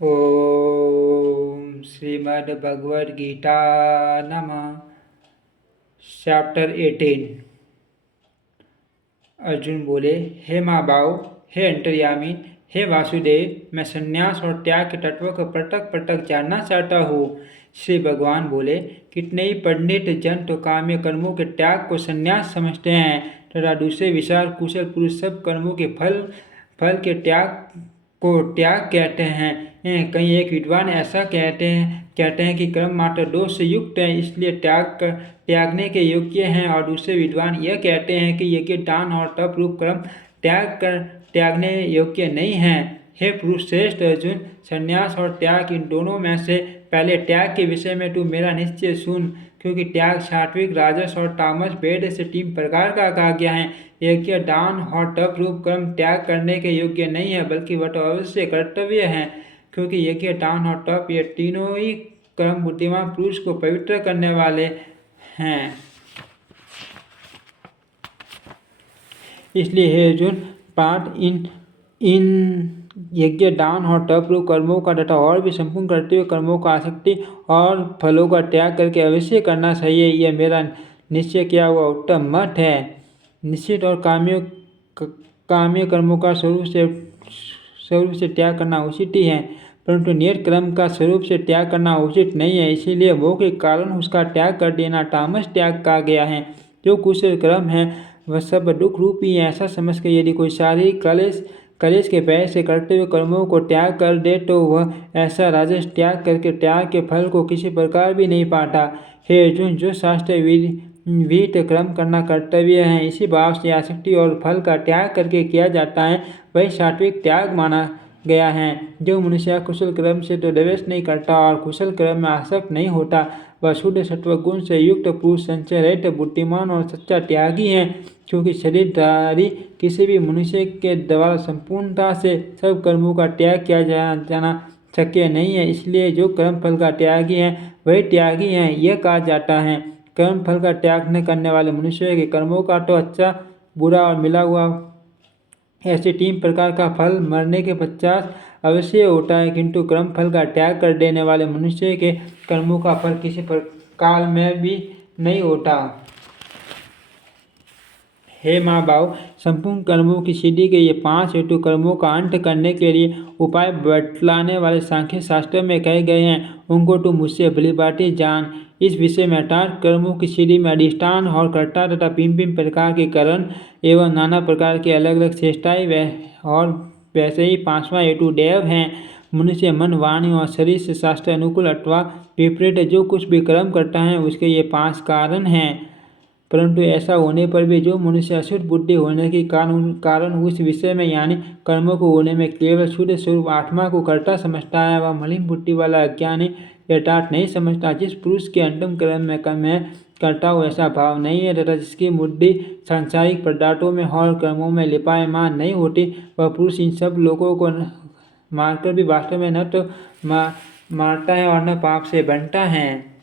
ओम श्रीमद् भगवद गीता नमः। चैप्टर 18। अर्जुन बोले, हे माँ बाओ, हे अंतर्यामी, हे वासुदेव, मैं संन्यास और त्याग के तत्व को पटक पटक जानना चाहता हूँ। श्री भगवान बोले, कितने ही पंडित जन तो काम्य कर्मों के त्याग को संन्यास समझते हैं तथा दूसरे विशाल कुशल पुरुष सब कर्मों के फल के त्याग को त्याग कहते हैं। कई एक विद्वान ऐसा कहते हैं कि कर्म मात्र दोष से युक्त है, इसलिए त्यागने के योग्य हैं, और दूसरे विद्वान यह कहते हैं कि यज्ञ, दान और तप रूप कर्म त्यागने योग्य नहीं हैं। हे पुरुष श्रेष्ठ अर्जुन, संन्यास और त्याग इन दोनों में से पहले त्याग के विषय में तू मेरा निश्चय सुन, क्योंकि त्याग सात्विक, राजस और तामस भेद से 3 प्रकार का कहा गया है। यज्ञ, दान और तप रूप कर्म त्याग करने के योग्य नहीं है, बल्कि वह तो अवश्य कर्तव्य है, क्योंकि यज्ञ, दान और तप ये तीनों ही कर्म बुद्धिमान पुरुष को पवित्र करने वाले हैं। इसलिए हे अर्जुन, पाठ इन यज्ञ, दान और तप रूप कर्मों का तथा और भी संपूर्ण करते हुए कर्मों का आसक्ति और फलों का त्याग करके अवश्य करना चाहिए। यह मेरा निश्चय किया हुआ उत्तम मत है। निश्चित और काम्य कर्मों का स्वरूप से त्याग करना उचित ही है, परंतु नियत कर्म का स्वरूप से त्याग करना उचित नहीं है। इसीलिए मोह के कारण उसका त्याग कर देना तामस त्याग कहा गया है। जो कुशल कर्म है वह सब दुख रूप ही है। ऐसा समझ कर यदि कोई शारीरिक कलेश के भय से करते हुए कर्मों को त्याग कर दे तो वह ऐसा राजस त्याग करके त्याग के फल को किसी प्रकार भी नहीं पाता। हे अर्जुन, जो शास्त्र विहित कर्म करना कर्तव्य है, इसी भाव से आसक्ति और फल का त्याग करके किया जाता है, वही सात्विक त्याग माना गया है। जो मनुष्य कुशल कर्म से तो द्वेष नहीं करता और कुशल कर्म में आसक्त नहीं होता, वह शुद्ध सत्व गुण से युक्त पुरुष, संचय रहित, बुद्धिमान और सच्चा त्यागी है। क्योंकि शरीरधारी किसी भी मनुष्य के द्वारा संपूर्णता से सब कर्मों का त्याग किया जाना शक्य नहीं है, इसलिए जो कर्म फल का त्यागी है वही त्यागी है यह कहा जाता है। कर्म फल का त्याग न करने वाले मनुष्य के कर्मों का तो अच्छा, बुरा और मिला हुआ ऐसे 3 प्रकार का फल मरने के पश्चात अवश्य होता है, किंतु कर्म फल का त्याग कर देने वाले मनुष्य के कर्मों का फल किसी काल में भी नहीं होता। हे माँ बाओ, संपूर्ण कर्मों की सिद्धि के ये 5 हेतु कर्मों का अंत करने के लिए उपाय बतलाने वाले सांख्य शास्त्र में कहे गए हैं, उनको तू मुझसे भली भांति जान। इस विषय में अर्थात कर्मों की सिद्धि में अधिष्ठान और कर्ता तथा भिन्न प्रकार के कारण एवं नाना प्रकार की अलग अलग चेष्टाएं और वैसे ही 5वां हेतु देव हैं। मनुष्य मन, वाणी और शरीर से शास्त्र अनुकूल अथवा विपरीत जो कुछ भी कर्म करता है उसके ये 5 कारण हैं। परंतु ऐसा होने पर भी जो मनुष्य अशुद्ध बुद्धि होने के कारण उस विषय में यानी कर्मों को होने में केवल शुद्ध स्वरूप आत्मा को कर्ता समझता है, वह मलिन बुद्धि वाला अज्ञानी यथार्थ नहीं समझता। जिस पुरुष के अंतिम कर्म में करता हो ऐसा भाव नहीं है तथा जिसकी बुद्धि सांसारिक पदार्थों में और कर्मों में लिपायमान नहीं होती, वह पुरुष इन सब लोगों को मारकर भी वास्तव में न तो मारता है और न पाप से बनता है।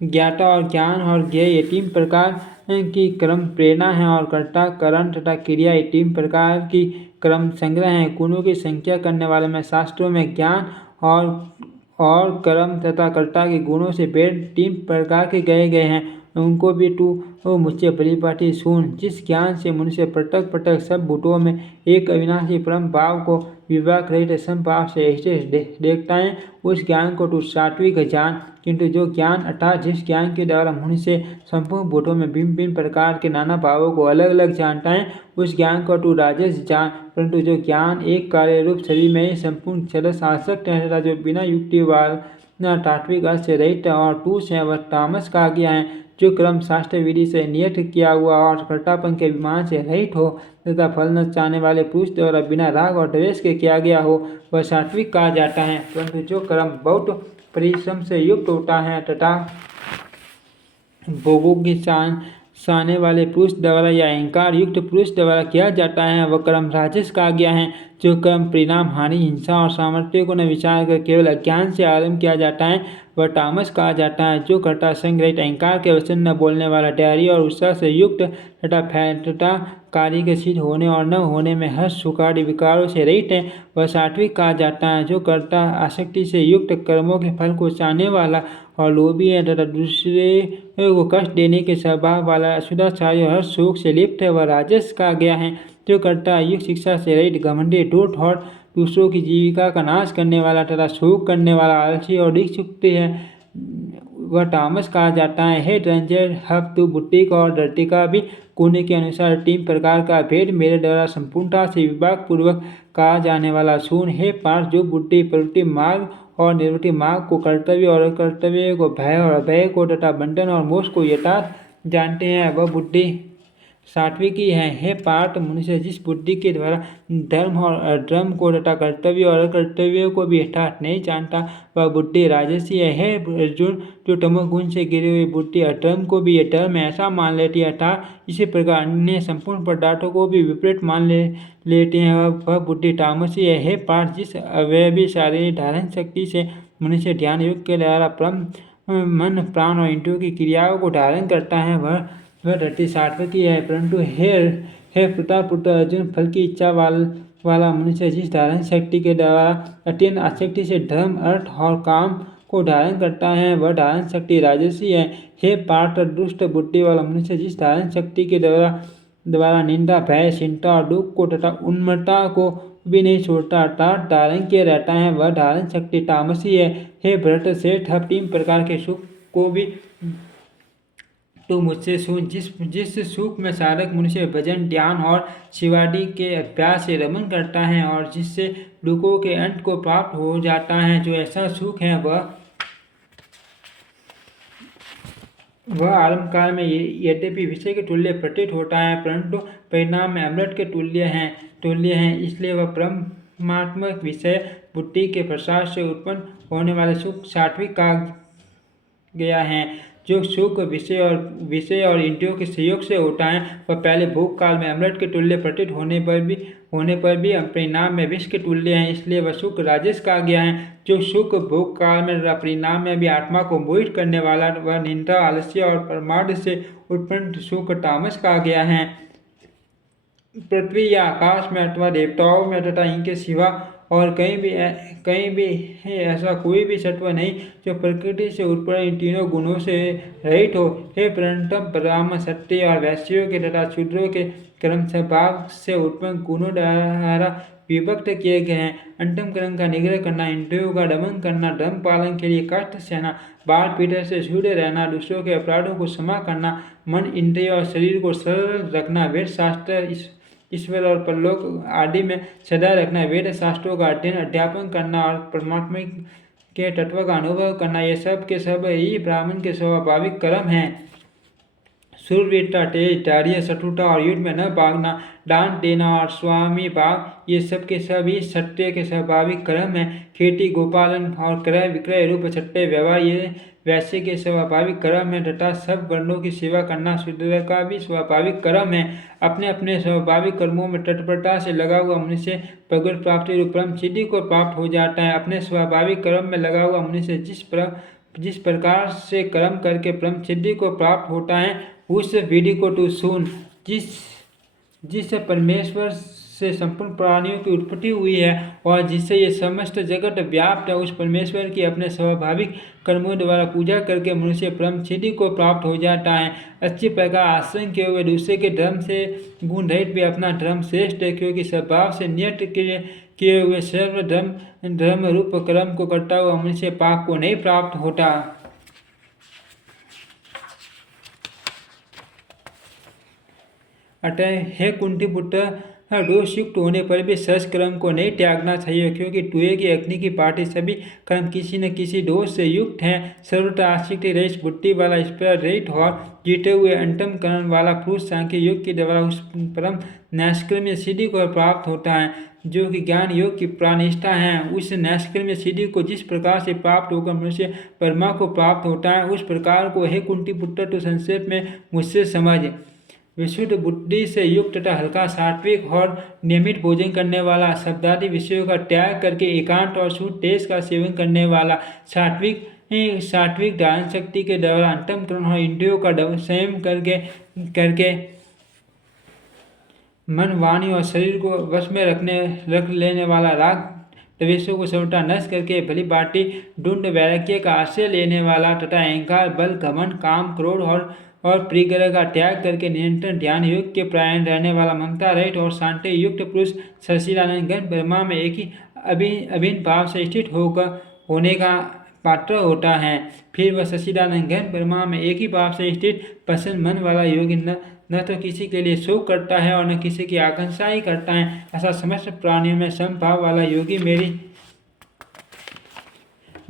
ज्ञाता और ज्ञान और ज्ञेय ये 3 प्रकार की कर्म प्रेरणा है, और कर्ता, करण तथा क्रिया ये 3 प्रकार की कर्म संग्रह है। गुणों की संख्या करने वाले में शास्त्रों में ज्ञान और कर्म तथा कर्ता के गुणों से भेद 3 प्रकार के गए गए हैं, उनको भी तू मुझसे भली भांति सुन। जिस ज्ञान से मनुष्य पटक पटक सब भूतों में एक अविनाशी परम भाव को विवाक रहित संभाव से ऐसे देखता है, उस ज्ञान को तू सात्विक जान। किंतु जो ज्ञान अर्थात जिस ज्ञान के द्वारा मनुष्य संपूर्ण भूतों में भिन्न प्रकार के नाना भावों को अलग अलग जानता है, उस ज्ञान को तू राजस जान। परंतु जो ज्ञान एक कार्य रूप शरीर में ही संपूर्ण चरस आसक्त है तथा जो बिना युक्ति वाला तात्विक अर्थ से रहित और टूस है, वह तामस कहा गया है। जो कर्म शास्त्र विधि से नियत किया हुआ और कर्तापन के अभिमान से रहित हो तथा फल न चाहने वाले पुरुष द्वारा बिना राग और द्वेष के किया गया हो, वह सात्विक कहा जाता है। परंतु जो कर्म बहुत परिश्रम से युक्त होता है तथा भोगों की साने वाले पुरुष द्वारा या अहंकार युक्त पुरुष द्वारा किया जाता है, वह कर्म राजस कहा गया है। जो कर्म परिणाम, हानि, हिंसा और सामर्थ्य को न विचार कर केवल अज्ञान से आरंभ किया जाता है, वह तामस कहा जाता है। जो कर्ता संग्रहित अहंकार के वचन न बोलने वाला, डैरी और उत्साह से युक्त तथा कार्य के सिद्ध होने और न होने में हर्ष सुखादि विकारों से रहित है, वह सात्विक कहा जाता है। जो कर्ता आसक्ति से युक्त कर्मों के फल को चाहने वाला और लोभी है तथा दूसरे को कष्ट देने के स्वभाव वाला असुदाचारी और हर्ष सुख से लिप्त है, वह राजस कहा गया है। जो कर्ता युक्त शिक्षा से रहित घमंडी ढूंढ और दूसरों की जीविका का नाश करने वाला तथा सुख करने वाला आलसी और दिक्सुक्ति है, वह तामस कहा जाता है। हे धनंजय, हब तू बुद्धि का और धरती का भी कोने के अनुसार 3 प्रकार का भेद मेरे द्वारा संपूर्णता से विभाग पूर्वक कहा जाने वाला सुन। हे पार्थ, जो बुद्धि प्रवृत्ति मार्ग और निवृत्ति मार्ग को, कर्तव्य और अकर्तव्य को, भय और अभय को तथा बंधन और मोक्ष को यथार्थ जानते हैं, वह बुद्धि सात्विक ही है। हे पार्थ, मनुष्य जिस बुद्धि के द्वारा धर्म और अधर्म को तथा कर्तव्य और अकर्तव्य को भी यथार्थ नहीं जानता, वह बुद्धि राजसी है। हे अर्जुन, जो तमोगुण से गिरी हुई बुद्धि अधर्म को भी यह धर्म ऐसा मान लेती है, अर्थात इसी प्रकार अन्य संपूर्ण पदार्थों को भी विपरीत मान लेते हैं, वह बुद्धि तामसी है। हे पार्थ, जिस अवयवी शारीरिक धारण शक्ति से मनुष्य ध्यान योग के द्वारा परम मन प्राण और इंद्रियों की क्रियाओं को धारण करता है, वह धरती सात्विक ही है। परंतु हे पुत्र अर्जुन, फल की इच्छा वाला मनुष्य जिस धारण शक्ति के द्वारा अत्यंत आसक्ति से धर्म अर्थ और काम को धारण करता है, वह धारण शक्ति राजसी है। हे पार्थ, दुष्ट बुद्धि वाला मनुष्य जिस धारण शक्ति के द्वारा निंदा भय चिंता और दुख को तथा उन्मत्तता को भी नहीं छोड़ता, अर्थात धारण किए रहता है, वह धारण शक्ति तामसी है। हे भरत श्रेष्ठ, अब 3 प्रकार के सुख को भी तो मुझसे सुन। जिस सुख में साधक मनुष्य भजन ध्यान और शिवादि के अभ्यास से रमन करता है और जिससे दुखों के अंत को प्राप्त हो जाता है, जो ऐसा सुख है वह आरंभ काल में यद्यपि विषय के तुल्य प्रतीत होता है, परंतु परिणाम में अमृत के तुल्य है। इसलिए वह परमात्मक विषय बुद्धि के प्रसाद से उत्पन्न होने वाले सुख सात्विक कहा गया है। जो सुख विषय और इंद्रियों के सहयोग से होता है, वह पहले भोग काल में अमृत के तुल्य प्रतीत होने पर भी परिणाम में विष के तुल्य है, इसलिए वह सुख राजस कहा गया है। जो सुख भोग काल में तथा परिणाम में भी आत्मा को मोहित करने वाला, वह निंदा आलस्य और प्रमाद से उत्पन्न सुख तामस कहा गया है। पृथ्वी या आकाश में अथवा देवताओं में तथा इनके सिवा और कहीं भी ऐसा कोई भी सत्व नहीं जो प्रकृति से उत्पन्न इन तीनों गुणों से रहित हो। हे परंतप ब्राह्मण सत्य और वैश्यों के तथा शूद्रों के कर्म स्वभाव से उत्पन्न गुणों द्वारा विभक्त किए गए हैं। अंतम कर्म का निग्रह करना, इंद्रियों का दमन करना, धर्म पालन के लिए कष्ट सहना, बाल पीड़े से छूटे रहना, दूसरों के अपराधों को क्षमा करना, मन इंद्रिय और शरीर को सरल रखना, वेद शास्त्र ईश्वर और परलोक आदि में सदा रखना, वेद शास्त्रों का अध्ययन अध्यापन करना और परमात्मा के तत्व का अनुभव करना, ये सब के सब ही ब्राह्मण के स्वाभाविक कर्म हैं। शूरवीरता, तेज, धैर्य, शत्रुता और युद्ध में न भागना, दान देना और स्वामी भाव, ये सब के सब ही सत्य के स्वाभाविक कर्म हैं। खेती गोपालन और क्रय विक्रय रूप छठे व्यवहार, ये वैश्य के स्वाभाविक कर्म है तथा सब वर्णों की सेवा करना शूद्र का भी स्वाभाविक कर्म है। अपने अपने स्वाभाविक कर्मों में तत्परता से लगा हुआ मनुष्य प्रगट प्राप्ति रूप परम सिद्धि को प्राप्त हो जाता है। अपने स्वाभाविक कर्म में लगा हुआ मनुष्य जिस प्रकार से कर्म करके परम सिद्धि को प्राप्त होता है, उस विधि को तू सुन। जिससे परमेश्वर से संपूर्ण प्राणियों की उत्पत्ति हुई है और जिससे ये समस्त जगत व्याप्त है, उस परमेश्वर की अपने स्वाभाविक कर्मों द्वारा पूजा करके मनुष्य परम सिद्धि को प्राप्त हो जाता है। अच्छी प्रकार आश्रय किए हुए दूसरे के धर्म से गुण रहित भी अपना धर्म श्रेष्ठ है, क्योंकि स्वभाव से नियत किए हुए सर्व धर्म रूप कर्म को करता हुआ मनुष्य पाप को नहीं प्राप्त होता। अतः हे कुंती पुत्र, दोष युक्त होने पर भी सच कर्म को नहीं त्यागना चाहिए, क्योंकि टूए की अग्नि की पाटी सभी कर्म किसी न किसी दोष से युक्त हैं। सर्वथा आसक्ति रहित बुद्धि वाला, स्पृहा रहित और जीते हुए अंतम करण वाला पुरुष सांख्य योग के द्वारा उस परम नैष्कर्म्य सिद्धि को प्राप्त होता है, जो कि ज्ञान योग की प्राणनिष्ठा है। उस नैष्कर्म्य सिद्धि को जिस प्रकार से प्राप्त होकर मनुष्य परमा को प्राप्त होता है, उस प्रकार को हे कुंती पुत्र तो संक्षेप में मुझसे समझ। विशुद्ध बुद्धि से युक्त तथा हल्का सात्विक और नियमित भोजन करने वाला, शब्दादि विषयों का त्याग करके एकांत और शुद्ध तेज का सेवन करने वाला, सात्विक धारण शक्ति के द्वारा अंतम करण और इंद्रियों का संयम करके मन, वाणी और शरीर को वश में रख लेने वाला राग द्वेषों को सबटा नष्ट करके भली बाटी ढूंढ वैराग्य का आश्रय लेने वाला तथा अहंकार, बल, घमंड, काम, क्रोध और प्रियग्रह का त्याग करके निरंतर ध्यान योग के प्रायण रहने वाला ममता रहित और शांति युक्त पुरुष सच्चिदानंद घन ब्रह्मा में एक ही अभिन्न भाव से स्थित होकर होने का पात्र होता है। फिर वह सच्चिदानंद घन ब्रह्मा में एक ही भाव से स्थित प्रसन्न मन वाला योगी न तो किसी के लिए शोक करता है और न किसी की आकांक्षा ही करता है। ऐसा समस्त प्राणियों में समभाव वाला योगी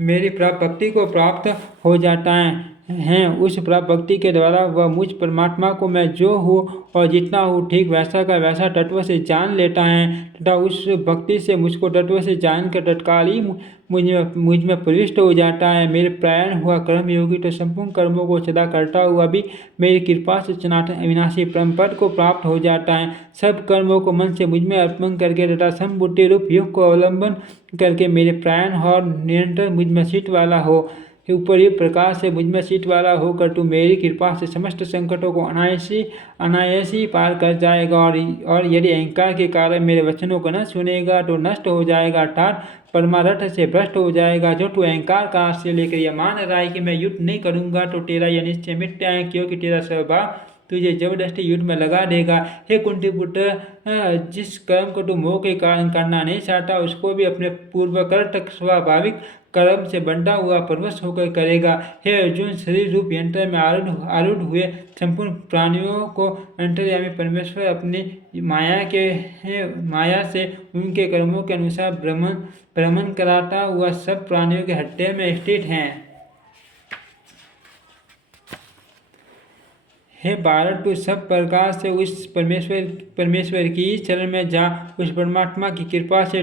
मेरी भक्ति को प्राप्त हो जाता है। उस भक्ति के द्वारा वह मुझ परमात्मा को मैं जो हूँ और जितना हूँ ठीक वैसा का वैसा तत्व से जान लेता है तथा उस भक्ति से मुझको तत्व से जान कर तत्काल ही मुझ में प्रविष्ट हो जाता है। मेरे प्रायण हुआ कर्म योगी तो संपूर्ण कर्मों को सदा करता हुआ भी मेरी कृपा से सनातन अविनाशी परम पद को प्राप्त हो जाता है। सब कर्मों को मन से मुझ में अर्पण करके तथा समबुद्धि रूप योग को अवलंबन करके मेरे प्रायण और निरंतर मुझ में सिद्ध वाला हो। उपयुक्त प्रकार से मुझ में सिद्ध वाला होकर तू मेरी कृपा से समस्त संकटों को अनायास ही पार कर जाएगा और यदि अहंकार के कारण मेरे वचनों को न सुनेगा तो नष्ट हो जाएगा, अर्थात परमार्थ से भ्रष्ट हो जाएगा। जो तू अहंकार का आश्रय लेकर यह मान रहा है कि मैं युद्ध नहीं करूंगा तो तेरा यह निश्चय मिथ्या है, क्योंकि तेरा स्वभाव तुझे जबरदस्ती युद्ध में लगा देगा। हे कुंती पुत्र, जिस कर्म को तू मोह के कारण करना नहीं चाहता उसको भी अपने पूर्वकृत स्वाभाविक कर्म से बंधा हुआ परवश होकर करेगा। हे अर्जुन, शरीर रूप यंत्र में आरूढ़ हुए संपूर्ण प्राणियों को अंतर्यामी परमेश्वर अपनी माया से उनके कर्मों के अनुसार भ्रमण कराता हुआ सब प्राणियों के हृदय में स्थित है। हे भारत, तू सब प्रकार से उस परमेश्वर की शरण में जा। उस परमात्मा की कृपा से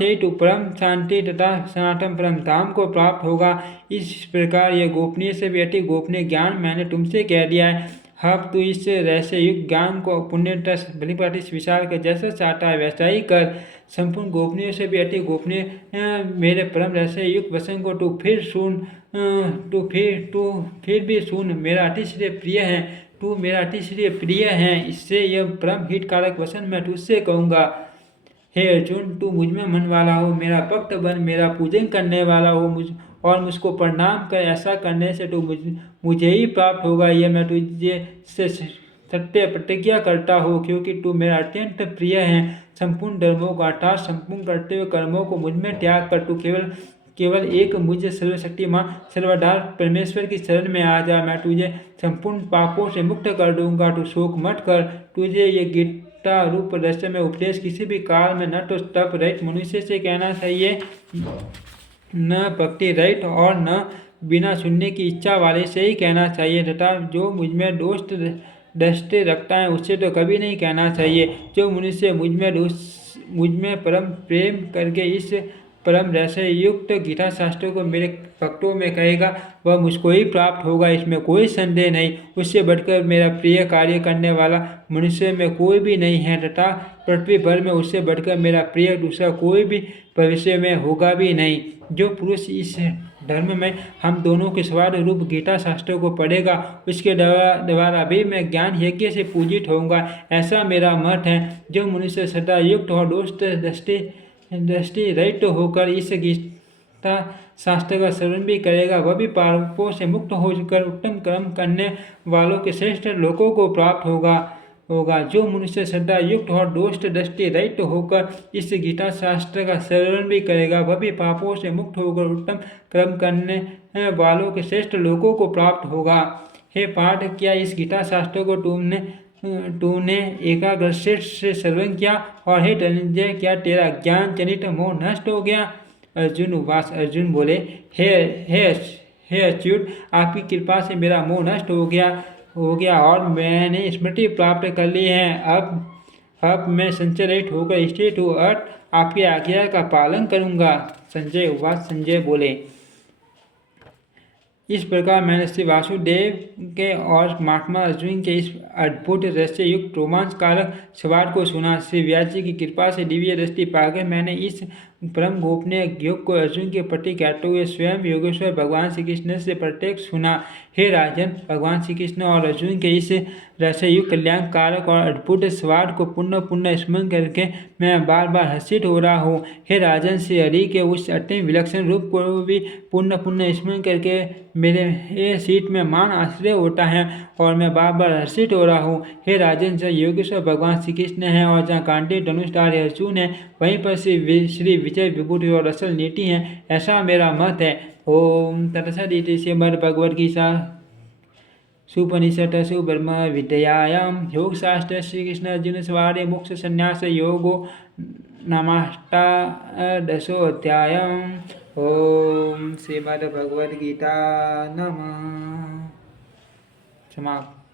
ही तू परम शांति तथा सनातन परम धाम को प्राप्त होगा। इस प्रकार यह गोपनीय से भी अति गोपनीय ज्ञान मैंने तुमसे कह दिया है। अब तू इस रहस्य युक्त ज्ञान को पुण्यतः भलीभांति स्वीकार कर जैसा चाहता है वैसा ही कर। संपूर्ण गोपनीय से भी अति गोपनीय मेरे परम रहस्य युक्त वचन को तू फिर भी सुन। मेरा अतिशय प्रिय है, तू मेरा अतिशय प्रिय है, इससे यह परम हितकारक वचन मैं तुझसे कहूँगा। हे अर्जुन, तू मुझ में मन वाला हो, मेरा भक्त बन, मेरा पूजन करने वाला हो और मुझको प्रणाम कर। ऐसा करने से तू मुझे ही प्राप्त होगा, यह मैं तुझे से सत्य प्रतिज्ञा करता हूँ, क्योंकि तू मेरा अत्यंत प्रिय है। संपूर्ण धर्मों का अर्थात संपूर्ण करते हुए कर्मों को मुझ में त्याग कर तू केवल एक मुझे सर्वशक्तिमान सर्वधार परमेश्वर की शरण में आ जा। मैं तुझे संपूर्ण पापों से मुक्त कर दूंगा, तू शोक मत कर। तुझे ये गीता रूप रहस्य में उपदेश किसी भी काल में न तो तप रहित मनुष्य से कहना चाहिए, न भक्ति रहित और न बिना सुनने की इच्छा वाले से ही कहना चाहिए, तथा जो मुझ में दोष दृष्टि रखता है उससे तो कभी नहीं कहना चाहिए। जो मनुष्य मुझ में परम प्रेम करके इस परम रहस्य युक्त गीता शास्त्र को मेरे भक्तों में कहेगा वह मुझको ही प्राप्त होगा, इसमें कोई संदेह नहीं। उससे बढ़कर मेरा प्रिय कार्य करने वाला मनुष्य में कोई भी नहीं है तथा पृथ्वी भर में उससे बढ़कर मेरा प्रिय दूसरा कोई भी भविष्य में होगा भी नहीं। जो पुरुष इस धर्म में हम दोनों के स्वाद रूप गीता शास्त्र को पढ़ेगा उसके द्वारा भी मैं ज्ञान यज्ञ से पूजित होऊंगा, ऐसा मेरा मत है। जो मनुष्य सदा युक्त और दोष दृष्टि रहित होकर इस गीता शास्त्र का श्रवण भी करेगा वह भी पापों से मुक्त होकर उत्तम कर्म करने वालों के श्रेष्ठ लोकों को प्राप्त होगा। जो मनुष्य श्रद्धा युक्त और दोष दृष्टि रहित होकर इस गीता शास्त्र का श्रवण भी करेगा वह भी पापों से मुक्त होकर उत्तम कर्म करने वालों के श्रेष्ठ लोकों को प्राप्त होगा। हे पार्थ, क्या इस गीता शास्त्र को तूने एकाग्र से श्रवण किया? और हे धनंजय, क्या तेरा ज्ञान जनित मोह नष्ट हो गया? अर्जुन बोले, हे अच्युत, आपकी कृपा से मेरा मोह नष्ट हो गया और मैंने स्मृति प्राप्त कर ली है। अब मैं संचय रहित होकर स्थित हूँ और आपकी आज्ञा का पालन करूँगा। संजय बोले, इस प्रकार मैंने श्री वासुदेव के और महात्मा अर्जुन के इस अद्भुत रहस्य युक्त रोमांचकारक संवाद को सुना। श्री व्यास जी की कृपा से दिव्य दृष्टि पाकर मैंने इस परम गोपनीय योग को अर्जुन के प्रति कहते हुए स्वयं योगेश्वर भगवान श्री कृष्ण से प्रत्यक्ष सुना। हे राजन, भगवान श्री कृष्ण और अर्जुन के इस रसयुक्त कल्याण कारक और अद्भुत स्वाद को पुनः पुनः स्मरण करके मैं बार बार हर्षित हो रहा हूँ। हे राजन, श्री हरि के उस अत्यंत विलक्षण रूप को भी पुनः पुनः स्मरण करके मेरे सीट में मान आश्चर्य होता है और मैं बार बार हर्षित हो रहा हूँ। हे राजन, जहाँ योगेश्वर भगवान श्री कृष्ण है और जहाँ कांटे धनुषधारी अर्जुन है, वहीं पर श्री विजय विभूति और असल नीति है, ऐसा मेरा मत है। ओम तत्सदिति इति श्रीमद्भगवद्गीता सुपनिषत्सु ब्रह्म विद्यायां योगशास्त्रे श्रीकृष्ण अर्जुन संवादे मोक्ष संन्यास योगो नामाष्टादशोऽध्याय। ओम श्रीमद्भगवद्गीता नमः। समाप्त।